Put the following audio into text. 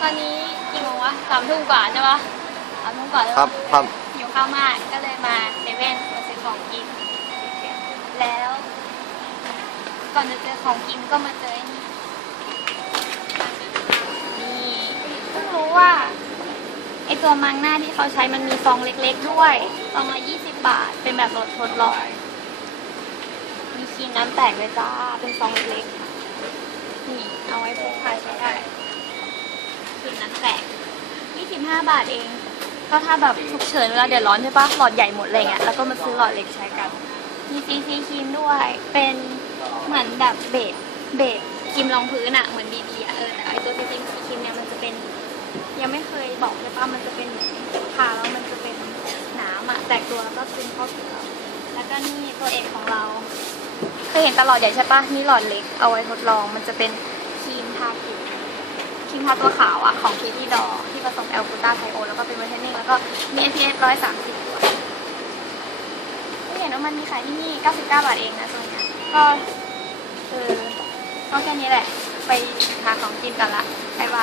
ตอนนี้กี่โมงวะสามทุ่มกว่าใช่ปะสามทุ่มกว่าใช่ครัปะบครับ หิวข้าวมากก็เลยมาเซเว่นมาซื้อของกิน แล้ว ก่อนจะเจอของกินก็มาเจอไอ้นี่นี่เพิ่งรู้ว่าไอตัวมังหน้าที่เขาใช้มันมีซองเล็กๆด้วยซองละยี่สิบบาท เป็นแบบรถทดลอง มีครีมน้ำแตกเลยจ้า เป็นซองเล็กๆนี่เอาไว้พกพาใช้ได้ครีม น้ำแตก25 บาทเอง ก็ถ้าแบบฉุกเฉินเวลาเดือดร้อนใช่ปะหลอดใหญ่หมดอะไรเงี้ย แล้วก็มาซื้อหลอดเล็กใช้กัน มีซีซีครีมด้วย เป็นเหมือนแบบเบสเบสครีมรองพื้นอะเหมือนบีบีอะเออ แต่ไอตัวซีซีครีมเนี่ยมันจะเป็น ยังไม่เคยบอกเลยป่ะมันจะเป็นทาแล้วมันจะเป็นน้ำอะแตกตัวแล้วก็ซึมเข้าผิวเราแล้วก็นี่ตัวเอกของเราเคยเห็นตลอดใหญ่ใช่ปะนี่หลอดเล็กเอาไว้ทดลอง มันจะเป็นครีมทาผิว ครีมทาตัวขาวอะของคีที่ดอที่ผสมแอลกูตาไทโอแล้วก็เป็นเวท์เทนนิ่งแล้วก็มี SPF ร้อยสามสิบด้วยไม่เห็นว่ามันมีขายที่นี่ 99 บาทเองนะตัวเนี้ยก็เออก็แค่นี้แหละ ไปหาของกินกันละบ๊ายบาย